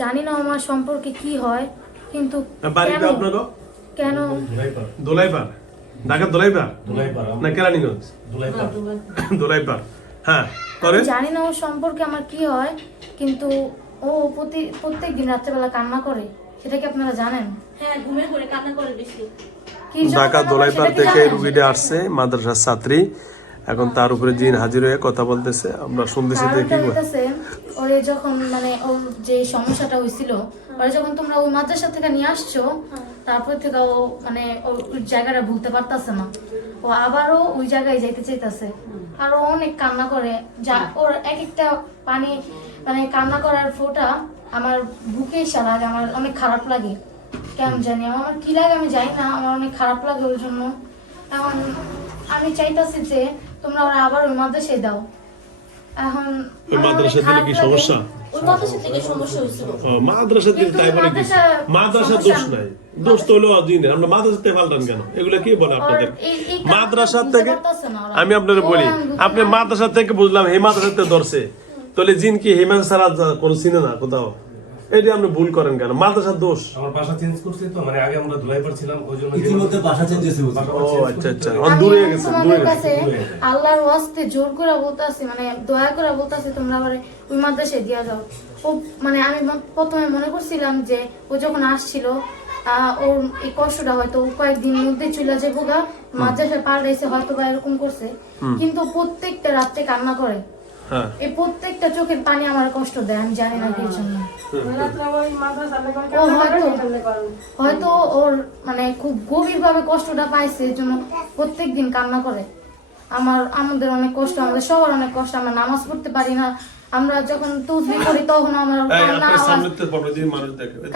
জানি না আমার সম্পর্কে কি হয় কিন্তু বাড়িটা কেন আপনারও কেন? দুলাইপাড়। ঢাকা দোলাইপাড়? না কেরানীগঞ্জ। দুলাইপাড়। হ্যাঁ করে। জানি না ওর সম্পর্কে আমার কি হয় কিন্তু ও প্রতি প্রত্যেক দিন রাত্রেবেলা কান্না করে সেটা কি আপনারা জানেন? হ্যাঁ ঘুমের পরে কান্না করে বেশি। কি ঢাকা দোলাইপাড় থেকে রুগীটা আসছে মাদ্রাসার ছাত্রী। এখন তার উপরে জিন হাজির হয়ে কথা বলতেছে আমরা শুনতেছি দেখি। যখন মানে ওর যে সমস্যাটা হয়েছিল ওরে যখন তোমরা ওই মাদ্রাসা থেকে নিয়ে আসছো তারপর থেকে ও মানে ওর জায়গাটা ভুলতে পারতাছে না। ও আবারও ওই জায়গায় যাইতে চাইতাছে। আর ও অনেক কান্না করে। যা ওর এক একটা পানি মানে কান্না করার ফোটা আমার বুকে এসে লাগে আমার অনেক খারাপ লাগে। কেমন জানি আমার কি লাগে আমি জানি না আমার অনেক খারাপ লাগে ওই জন্য। এখন আমি চাইতাছি যে তোমরা ওরা আবার ওই মাদ্রাসায় দাও। এখন মাদ্রাসা দিলে কি সমস্যা? মাদ্রাসা দিলে তাই বলে কি? মাদ্রাসা- দোষ নাই। দোষ তো হলো জিনের আমরা পাল্টান কেন? এগুলো কি বলে আপনাদের? মাদ্রাসা থেকে। আমি আপনার বলি আপনি মাদ্রাসা থেকে বুঝলাম হে ধরছে। তাহলে জিন কি হেমান সারা কোনো চিনে না কোথাও? এটি আপনি ভুল করেন কেন? মাদ্রাসার দোষ। আমার বাসা চেঞ্জ করছি তো মানে আগে আমরা দুলাইপাড় ছিলাম ওই জন্য ইতিমধ্যে বাসা চেঞ্জ হয়েছে ও আচ্ছা আচ্ছা। অন আমি দূরে গেছে দূরে গেছে আল্লাহর ওয়াস্তে জোর করে বলতাছি মানে দয়া করে বলতাছি তোমরা আবার ওই মাদ্রাসায় দিয়া যাও। ও মানে আমি প্রথমে মনে করছিলাম যে ও যখন আসছিল আহ, ওর এই কষ্টটা হয়তো কয়েকদিন মধ্যে চলে যাব গা। মাদ্রাসায় পাল্টাইছে হয়তো বা এরকম করছে। কিন্তু প্রত্যেকটা রাত্রে কান্না করে। হ্যাঁ এই প্রত্যেকটা চোখের পানি আমার কষ্ট দেয় আমি জানি না কি জন্য। ও হয়তো হয়তো ওর মানে খুব গভীর ভাবে কষ্টটা পাইছে জন্য প্রত্যেক দিন কান্না করে। আমার আমাদের অনেক কষ্ট আমাদের সবার অনেক কষ্ট আমরা নামাজ পড়তে পারি না। আমরা যখন তুসবি করি তখন আমার কান্নার আওয়াজ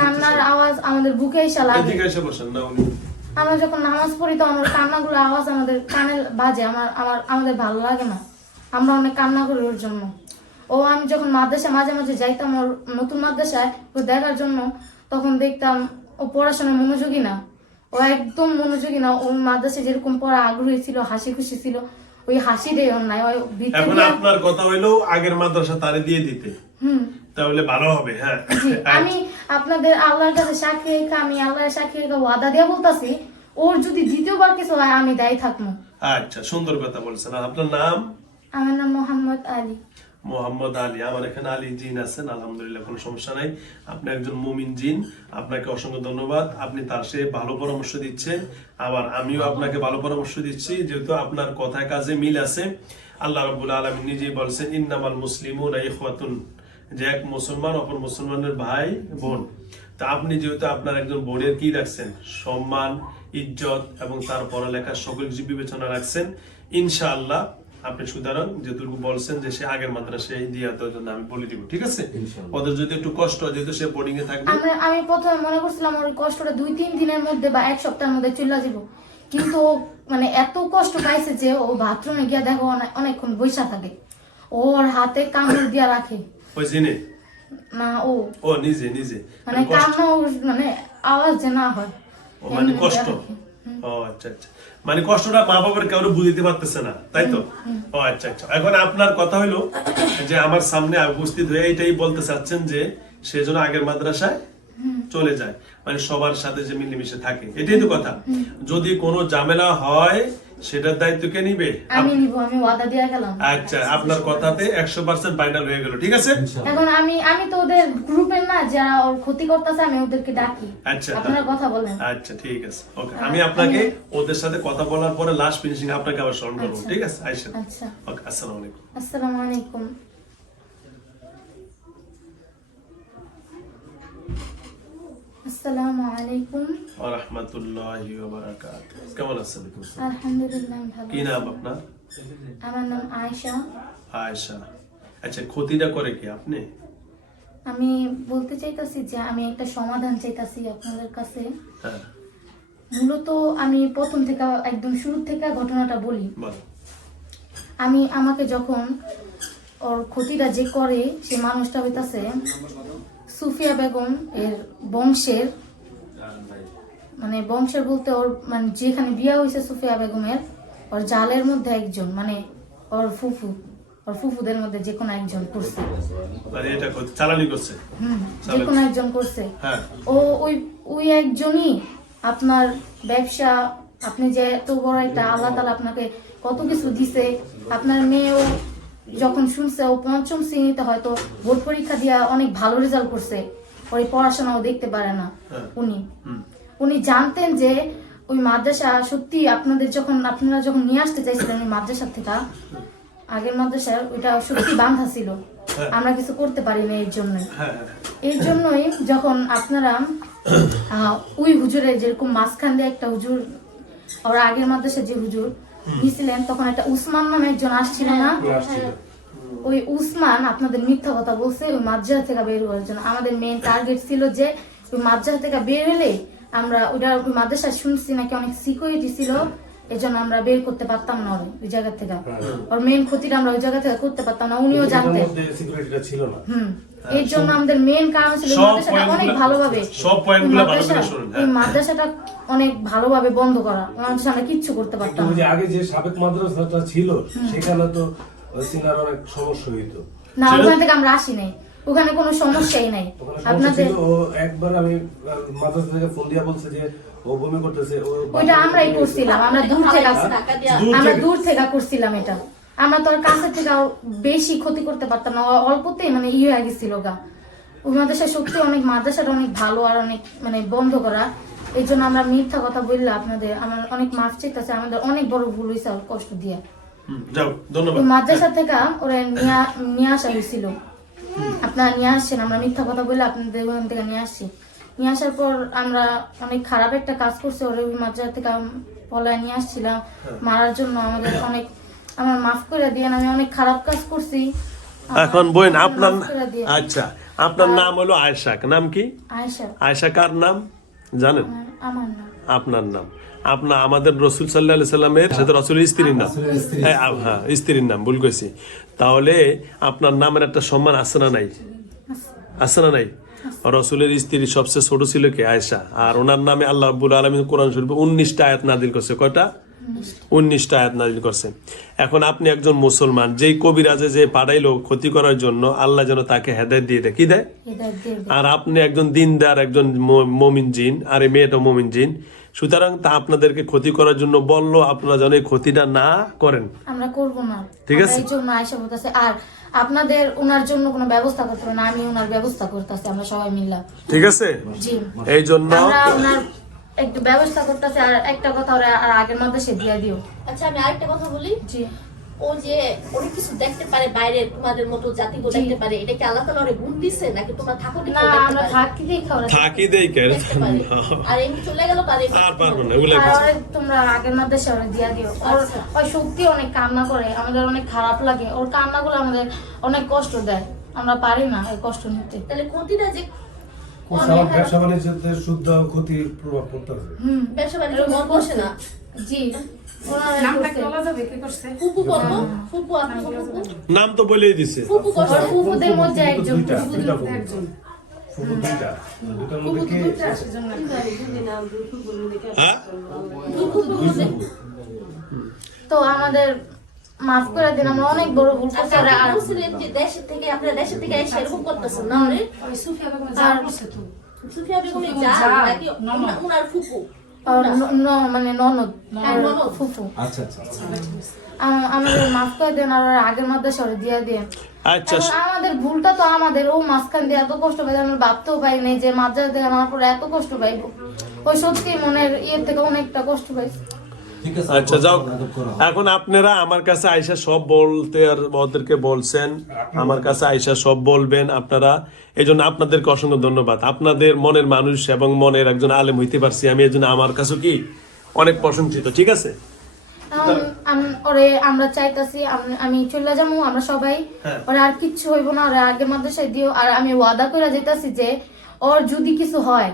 কান্নার আওয়াজ আমাদের বুকে এসে লাগে। আমরা যখন নামাজ পড়ি তো আমার কান্নাগুলো আওয়াজ আমাদের কানে বাজে আমার আমার আমাদের ভালো লাগে না। আমরা অনেক কান্না করি ওর জন্য। ও আমি যখন মাদ্রাসা মাঝে মাঝে যাইতাম ওর নতুন মাদ্রাসায় ও দেখার জন্য তখন দেখতাম ও পড়াশোনায় মনোযোগী না। ও একদম মনোযোগী না। ও মাদ্রাসায় যেরকম পড়া আগ্রহী ছিল হাসি খুশি ছিল ওই হাসি দেয় ওর নাই। এখন আপনার কথা হইল আগের মাদ্রাসা তারে দিয়ে দিতে। হুম। তাহলে ভালো হবে হ্যাঁ। আমি আপনাদের আল্লাহর কাছে সাক্ষী রেখে আমি আল্লাহর সাক্ষী রেখে ওয়াদা দিয়ে বলতাছি ওর যদি দ্বিতীয়বার কিছু হয় আমি দায়ী থাকব। আচ্ছা সুন্দর কথা বলছেন। আপনার নাম? আমার নাম মোহাম্মদ আলী। মোহাম্মদ আলী, আমার এখানে আলী জিন আছেন, আলহামদুলিল্লাহ কোনো সমস্যা নাই। আপনি একজন মুমিন জিন, আপনাকে অসংখ্য ধন্যবাদ। আপনি তার সে ভালো পরামর্শ দিচ্ছেন। আবার আমিও আপনাকে ভালো পরামর্শ দিচ্ছি, যেহেতু আপনার কথায় কাজে মিল আছে। আল্লাহ রবুল আলমী নিজেই বলছেন, ইন্নামাল মুসলিমুন ইখওয়াতুন। যে এক মুসলমান অপর মুসলমানের ভাই, বোন। তা আপনি যেহেতু আপনার একজন বোনের কি রাখছেন? সম্মান, ইজ্জত এবং তার পড়ালেখার সকল কিছু বিবেচনা রাখছেন। ইনশাআল্লাহ আপনি সুতরাং যেটুকু বলছেন যে সে আগের মাদ্রাসায় দিয়ে দেওয়ার জন্য আমি বলে দিব ঠিক আছে? ওদের যদি একটু কষ্ট হয়, যেহেতু সে বোর্ডিং এ থাকবে। আমি আমি প্রথমে মনে করছিলাম ওর কষ্টটা দুই তিন দিনের মধ্যে বা এক সপ্তাহের মধ্যে চলে যাব। কিন্তু ও মানে এত কষ্ট পাইছে যে ও বাথরুমে গিয়া দেখো অনেকক্ষণ বৈশা থাকে। ওর হাতে কামড় দিয়া রাখে। ওই জিনে না। ও। ও নিজে নিজে। মানে মানে কষ্ট। মানে আওয়াজ যে না হয়। ও মানে কষ্ট। ও আচ্ছা আচ্ছা। মানে কষ্টটা মা বাবার কেউ বুঝতে পারতেছে না তাই তো? ও আচ্ছা আচ্ছা। এখন আপনার কথা হলো যে আমার সামনে উপস্থিত হয়ে এটাই বলতে চাচ্ছেন যে সেজন্য যেন আগের মাদ্রাসায় চলে যায়। মানে সবার সাথে যে মিলেমিশে থাকে এটাই তো কথা। যদি কোনো ঝামেলা হয় সেটার দায়িত্ব কে নিবে? আমি নিব আমি ওয়াদা দিয়ে গেলাম। আচ্ছা আপনার কথাতে একশো পার্সেন্ট ফাইনাল হয়ে গেল ঠিক আছে? এখন আমি আমি তো ওদের গ্রুপের না যারা ওর ক্ষতি করতেছে আমি ওদেরকে ডাকি। আচ্ছা। আপনারা কথা বলেন। আচ্ছা ঠিক আছে। ওকে আমি আপনাকে ওদের সাথে কথা বলার পরে লাস্ট ফিনিশিং আপনাকে আবার স্মরণ করব আচ্ছা। ঠিক আছে? আইসা আচ্ছা। ওকে আসসালামু আলাইকুম। আসসালামু আলাইকুম। আসসালামু আলাইকুম। ওয়া রাহমাতুল্লাহি ওয়া বারাকাতুহু কেমন আছেন? আলহামদুলিল্লাহ ভালো কি নাম আপনার? আমার নাম আয়েশা। আয়েশা। আচ্ছা ক্ষতিটা করে কি আপনি? আমি বলতে চাইতাছি যে আমি একটা সমাধান চাইতাছি আপনাদের কাছে। হ্যাঁ। মূলত আমি প্রথম থেকে একদম শুরু থেকে ঘটনাটা বলি। আমি আমাকে যখন ওর ক্ষতিটা যে করে সে মানুষটা হইতাছে সুফিয়া বেগম এর বংশের মানে বংশের বলতে ওর মানে যেখানে বিয়ে হয়েছে সুফিয়া বেগমের ওর জালের মধ্যে একজন মানে ওর ফুফু ওর ফুফুদের মধ্যে যে কোনো একজন করছে। মানে চালানি করছে? হুম যে কোনো একজন করছে। হ্যাঁ। ও ওই ওই একজনই আপনার ব্যবসা আপনি যে এত বড় একটা আল্লাহ তালা আপনাকে কত কিছু দিছে আপনার মেয়েও যখন শুনছে ও পঞ্চম শ্রেণীতে হয়তো বোর্ড পরীক্ষা দিয়া অনেক ভালো রেজাল্ট করছে ওই পড়াশোনাও দেখতে পারে না হ্যাঁ। উনি। উনি জানতেন যে ওই মাদ্রাসা সত্যি আপনাদের যখন আপনারা যখন নিয়ে আসতে চাইছিলেন ওই মাদ্রাসা থেকে আগের মাদ্রাসা ওইটা সত্যি বান্ধা ছিল। আমরা কিছু করতে পারি না এর জন্য হ্যাঁ হ্যাঁ এর জন্যই যখন আপনারা ওই হুজুরের যেরকম মাঝখান দিয়ে একটা হুজুর ওরা আগের মাদ্রাসা যে হুজুর দিয়েছিলেন তখন একটা উসমান নামে একজন আসছিল না? ওই উসমান আপনাদের মিথ্যা কথা বলছে ওই মাদ্রাসা থেকে বের হওয়ার জন্য। আমাদের মেন টার্গেট ছিল যে ওই মাদ্রাসা থেকে বের হলে আমরা ওইটা ওই মাদ্রাসা শুনছি নাকি অনেক সিকিউরিটি ছিল। এই জন্য আমরা বের করতে পারতাম না ওই জায়গা থেকে। ওর মেইন ক্ষতিটা আমরা ওই জায়গা থেকে করতে পারতাম না উনিও জানতেন। ছিল না। হুম। এর জন্য আমাদের মেন কারণ ছিল এই মাদ্রাসাটা অনেক ভালোভাবে সব পয়েন্টগুলো ওই ভালো করে শুনুন, হ্যাঁ। মাদ্রাসাটা অনেক ভালোভাবে বন্ধ করা। মাদ্রাসা আমরা কিচ্ছু করতে পারতাম না। আগে যে সাবেক মাদ্রাসাটা ছিল সেখানে তো সিনার অনেক সমস্যা হইতো। না ওখান থেকে আমরা আসি নাই। ওখানে কোনো সমস্যাই নাই। আপনাদের একবার আমি মাদ্রাসা থেকে ফোন দিয়া বলছে যে ও বমি করতেছে আমরাই করছিলাম আমরা দূর থেকে আমরা দূর থেকে করছিলাম এটা। আমরা তো আর কাছে থেকে বেশি ক্ষতি করতে পারতাম না অ- অল্পতেই মানে ইয়ে হয়ে গেছিল গা। ওই মাদ্রাসা সত্যি অনেক মাদ্রাসাটা অনেক ভালো আর অনেক মানে বন্ধ করা। এই জন্য আমরা মিথ্যা কথা বললে আপনাদের আমার অনেক মাফ চাইতেছে আমাদের অনেক বড় ভুল হয়েছে কষ্ট দিয়ে। ধন্যবাদ। মাদ্রাসা থেকে ওরা নিয়ে আসা হয়েছিল। আপনারা নিয়ে আসছেন আমরা মিথ্যা কথা বলে আপনাদের ওখান থেকে নিয়ে আসছি। নিয়ে আসার পর আমরা অনেক খারাপ একটা কাজ করছি ওরা ওই মাদ্রাসা থেকে পলায় নিয়ে আসছিলাম। মারার জন্য আমাদের অনেক আমার মাফ করে দিয়ে আমি অনেক খারাপ কাজ করছি। এখন বোন আপনার। আচ্ছা আপনার নাম হলো আয়েশাক নাম কি? আয়েশা। আয়েশা কার নাম? জানেন? আমার- আমার নাম। আপনার নাম। আপনার আমাদের রসুল সাল্লাহ সাল্লামের সাথে রসুলের স্ত্রীর নাম। হ্যাঁ, হ্যাঁ স্ত্রীর নাম ভুল করেছি তাহলে আপনার নামের একটা সম্মান আছে না নাই? আছে না নাই? রসুলের স্ত্রী সবচেয়ে ছোট ছিল কে? আয়সা আর ওনার নামে আল্লাহ আব্বুল আলমী কোরআন শরীফ উনিশটা আয়াত নাদিল করছে। কয়টা? উনিশটা আয়াত নাজিল করছে। এখন আপনি একজন মুসলমান যেই কবিরাজে যে পাঠাইলো ক্ষতি করার জন্য আল্লাহ যেন তাকে হেদায়ত দিয়ে দেয়। কি দেয়। আর আপনি একজন দিনদার একজন মমিন জিন আর এই মেয়েটা মমিন জিন। সুতরাং তা আপনাদেরকে ক্ষতি করার জন্য বলল আপনারা যেন এই ক্ষতিটা না করেন। আমরা করব না। ঠিক আছে। এই জন্য আয়সা বলতেছে আর আপনাদের ওনার জন্য কোনো ব্যবস্থা করতে না আমি ওনার ব্যবস্থা করতেছি আমরা সবাই মিলা। ঠিক আছে? জি। এই জন্য আমরা ওনার একটু ব্যবস্থা করতেছি আর একটা কথা ওরা আর আগের মধ্যে সে দিয়ে দিও। আচ্ছা আমি আরেকটা কথা বলি। জি। ও যে অনেক কিছু দেখতে পারে বাইরে তোমাদের মতো জাতিকে জি। দেখতে পারে এটা কি আল্লাহ তাআলা গুণ দিছে নাকি তোমরা থাকো না আমরা থাকি থাকি। দেই কে আর এমনি চলে গেল আর পারব না তোমরা আগের মধ্যে সে দিয়া দিও। ওর আচ্ছা। ওই সত্যি অনেক কান্না করে আমাদের অনেক খারাপ লাগে। ওর কান্নাগুলো আমাদের অনেক কষ্ট দেয়। আমরা পারি না এই কষ্ট নিতে। তাহলে ক্ষতিটা যে ব্যবসা বাণিজ্যের শুদ্ধ ক্ষতির প্রভাব পড়তেছে হুম ব্যবসা বাণিজ্য মন বসে না। জি। ফুপু নাম তো বলেই দিছে। মধ্যে একজন? হ্যাঁ। ফুফু। তো আমাদের মাফ করে দিন আমরা অনেক বড় ভুল করছি। আচ্ছা আর আর- দেশের থেকে আপনার দেশের থেকে এসে এরকম করতেছেন না ওই সুফিয়া বেগম যা করছে তো। সুফিয়া সুফিয়া যা নাকি ননদ। উনার ফুপু? আর ন- ন- মানে ননদ হ্যাঁ। ফুফু আচ্ছা আচ্ছা। আচ্ছা। আমাদের মাফ করে দেন আর আগের মধ্যে সরে দিয়ে দিন। আচ্ছা। আমাদের ভুলটা তো আমাদের ও মাঝখান দিয়ে এত কষ্ট পাই আমরা ভাবতেও পাই নাই যে মাঝে থেকে আমার পরে এত কষ্ট পাইবো। ওই সত্যি মনের ইয়ে থেকে অনেকটা কষ্ট পাইছি। আচ্ছা যাও। এখন আপনারা আমার কাছে আইসা সব বলতে আর ওদেরকে বলছেন। আমার কাছে আইসা সব বলবেন আপনারা। এই জন্য আপনাদেরকে অসংখ্য ধন্যবাদ। আপনাদের মনের মানুষ এবং মনের একজন আলেম হইতে পারছি আমি এই জন্য আমার কাছে কি অনেক প্রশংসিত ঠিক আছে? ওরে আমরা চাইতাছি আমি চলে যাব আমরা সবাই। হ্যাঁ। ওরে আর কিচ্ছু হইব না ওরে আগের মাদ্রাসায় দিও। আর আমি ওয়াদা করে যেতেছি যে ওর যদি কিছু হয়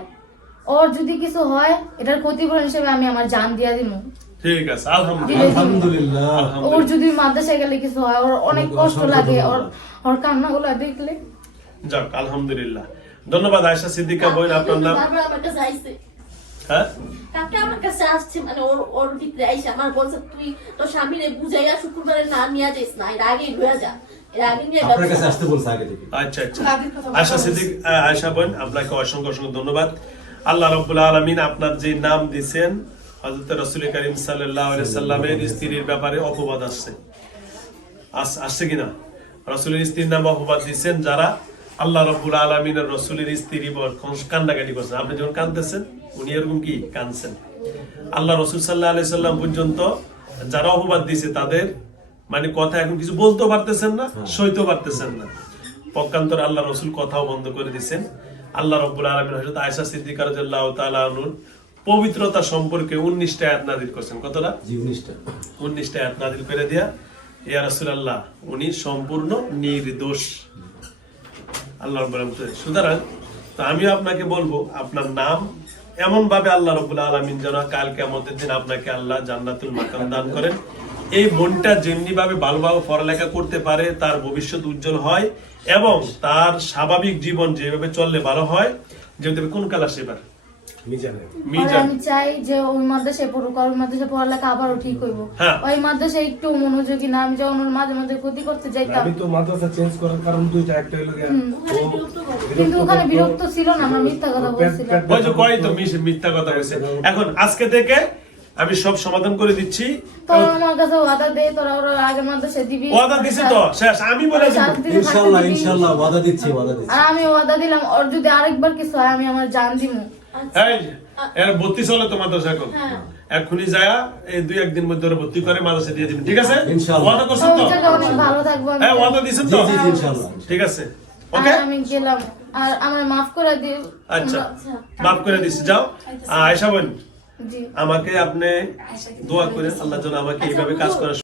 ওর যদি কিছু হয় এটার ক্ষতিপূরণ হিসেবে আমি আমার জান দিয়া দিব ঠিক আছে আলহামদুলিল্লাহ। আলহামদুলিল্লাহ। ওর যদি মাদ্রাসায় গেলে কিছু হয় ওর অনেক কষ্ট লাগে ওর ওর কান্নাগুলো দেখলে। যাক আলহামদুলিল্লাহ। ধন্যবাদ আয়সা সিদ্দিকা বোন আপনার নাম? আমার কাছে আইছে। হ্যাঁ? কাকা আমার কাছে আসছে মানে ওর ওর ভিতরে আইসে আমার বলছে তুই তোর স্বামীরে বুঝাইয়া শুক্রবারে না নিয়ে যাইস না এর আগেই যা। আচ্ছা আচ্ছা। দাদির কথা বলা আয়সা সিদ্দিক আয়সা বোন আপনাকে অসংখ্য অসংখ্য ধন্যবাদ। আল্লাহ রব্বুল আলমিন আপনার যে নাম দিছেন হজরত রসুল করিম সাল্লাহ সাল্লামের স্ত্রীর ব্যাপারে অপবাদ আসছে। আসছে কিনা? রসুলের স্ত্রীর নাম অপবাদ দিচ্ছেন যারা আল্লাহ রব্বুল আলমিনের রসুলের স্ত্রী বর কান্দাকাটি করছেন আপনি যখন উনি এরকম কি আল্লাহ রসুল সাল্লাহ আলি সাল্লাম পর্যন্ত যারা অপবাদ দিছে তাদের মানে কথা এখন কিছু বলতেও পারতেছেন না সইতেও পারতেছেন না। পক্ষান্তর আল্লাহ রসুল কথাও বন্ধ করে দিচ্ছেন আল্লাহ রব্বুল আলমিন হজরত আয়সা সিদ্দিক রাদিয়াল্লাহু তাআলা আনহুর পবিত্রতা সম্পর্কে উনিশটা আয়াত নাজিল করছেন। কতটা? উনিশটা। আয়াত নাজিল করে দিয়া ইয়া রাসূলুল্লাহ উনি সম্পূর্ণ নির্দোষ। আল্লাহ সুতরাং তো আমিও আপনাকে বলব আপনার নাম এমন ভাবে আল্লাহ রাব্বুল আলামিন যেন কাল কিয়ামতের দিন আপনাকে আল্লাহ জান্নাতুল মাকাম দান করেন। এই বোনটা যেমনি ভাবে ভালোভাবে পড়ালেখা করতে পারে তার ভবিষ্যৎ উজ্জ্বল হয় এবং তার স্বাভাবিক জীবন যেভাবে চললে ভালো হয় যেহেতু কোন আর মিজান আমি চাই যে ওই মাদ্রাসায় পড়ুক আর ওই মাদ্রাসায় পড়ালেখা আবারও ঠিক হইব। হ্যাঁ। ওই মাদ্রাসায় একটু মনোযোগী না আমি যখন ওর মাঝে মাঝে ক্ষতি করতে যাইতাম। আমি তো মাদ্রাসা চেঞ্জ করার কারণ দুইটা একটা হলো কিন্তু ওখানে বিরক্ত ছিল না আমরা মিথ্যা কথা বলছিলাম ওই যে কয় তো মিথ্যা কথা বলছে। এখন আজকে থেকে আমি সব সমাধান করে দিচ্ছি। আমার কাছে ওয়াদা দে ওরা আগের মাদ্রাসায় দিবি। ওয়াদা দিছে তো শেষ। আমি বলে দিব। দিবি। ওয়াদা দিচ্ছি ওয়াদা দিচ্ছি। আর আমি ওয়াদা দিলাম ওর যদি আরেকবার কিছু হয় আমি আমার জান দিমু। এই যে, এর ভর্তি চলে তো মাদ্রাসা এখন। এক্ষুনি যায় এই দুই একদিন মধ্যে ওরা ভর্তি করে মাদ্রাসা দিয়ে দিবেন ঠিক আছে? ওয়াদা করছেন তো? আমি। হ্যাঁ ওয়াদা দিছেন জি তো ঠিক আছে। ওকে? আমি গেলাম। আর আমরা মাফ করে দিই আচ্ছা মাফ করে দিছি। যাও। আয়সা বোন জি। আমাকে আপনি দোয়া করেন আল্লাহ যেন আমাকে এইভাবে কাজ করার